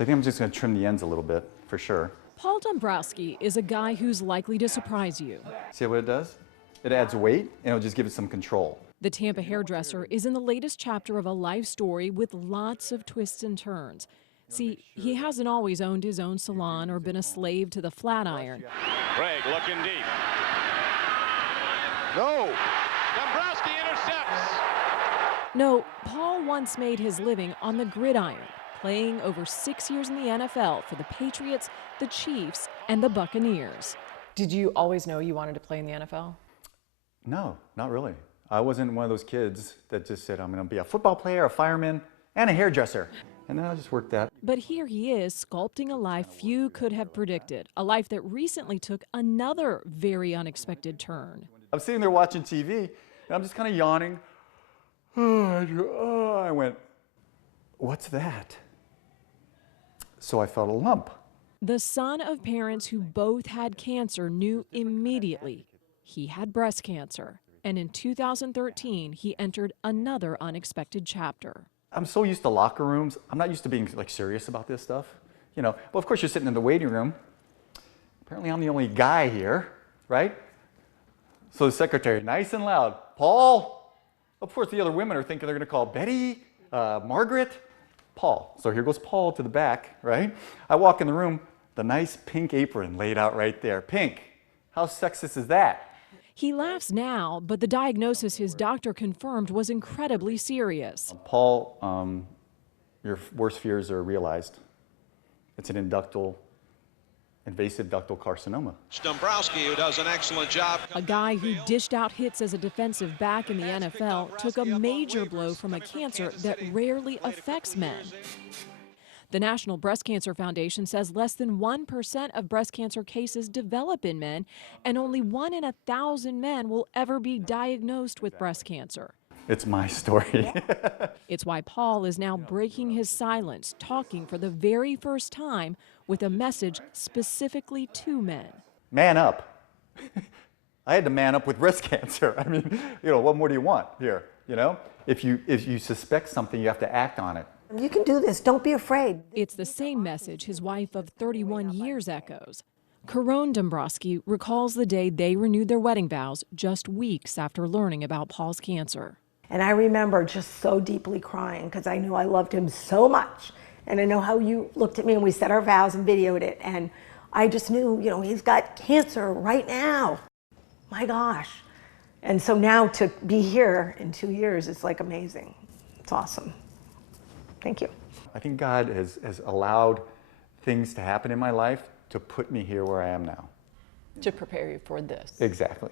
So I think I'm just going to trim the ends a little bit, for sure. Paul Dombrowski is a guy who's likely to surprise you. See what it does? It adds weight, and it'll just give it some control. The Tampa hairdresser is in the latest chapter of a life story with lots of twists and turns. See, he hasn't always owned his own salon or been a slave to the flat iron. Craig looking deep. No. Dombrowski intercepts. No, Paul once made his living on the gridiron, playing over 6 years in the NFL for the Patriots, the Chiefs, and the Buccaneers. Did you always know you wanted to play in the NFL? No, not really. I wasn't one of those kids that just said, I'm going to be a football player, a fireman, and a hairdresser. And then I just worked that. But here he is, sculpting a life few could have predicted, a life that recently took another very unexpected turn. I'm sitting there watching TV, and I'm just kind of yawning. I went, what's that? So I felt a lump. The son of parents who both had cancer knew immediately he had breast cancer. And in 2013, he entered another unexpected chapter. I'm so used to locker rooms. I'm not used to being like serious about this stuff. You know, well, of course you're sitting in the waiting room. Apparently I'm the only guy here, right? So the secretary, nice and loud, Paul. Of course the other women are thinking they're gonna call Betty, Margaret, Paul. So here goes Paul to the back, right? I walk in the room, the nice pink apron laid out right there. Pink, how sexist is that? He laughs now, but the diagnosis his doctor confirmed was incredibly serious. Paul, your worst fears are realized. It's an invasive ductal carcinoma. Dombrowski, who does an excellent job. A guy who dished out hits as a defensive back in the NFL took a major blow from a cancer that rarely affects men. The National Breast Cancer Foundation says less than 1% of breast cancer cases develop in men, and only 1 in 1,000 men will ever be diagnosed with breast cancer. It's my story. It's why Paul is now breaking his silence, talking for the very first time with a message specifically to men. Man up. I had to man up with breast cancer. I mean, you know, what more do you want here? You know, if you suspect something, you have to act on it. You can do this. Don't be afraid. It's the same message his wife of 31 years echoes. Caron Dombrowski recalls the day they renewed their wedding vows just weeks after learning about Paul's cancer. And I remember just so deeply crying because I knew I loved him so much. And I know how you looked at me and we said our vows and videoed it. And I just knew, you know, he's got cancer right now. My gosh. And so now to be here in 2 years is like amazing. It's awesome. Thank you. I think God has allowed things to happen in my life to put me here where I am now. To prepare you for this. Exactly.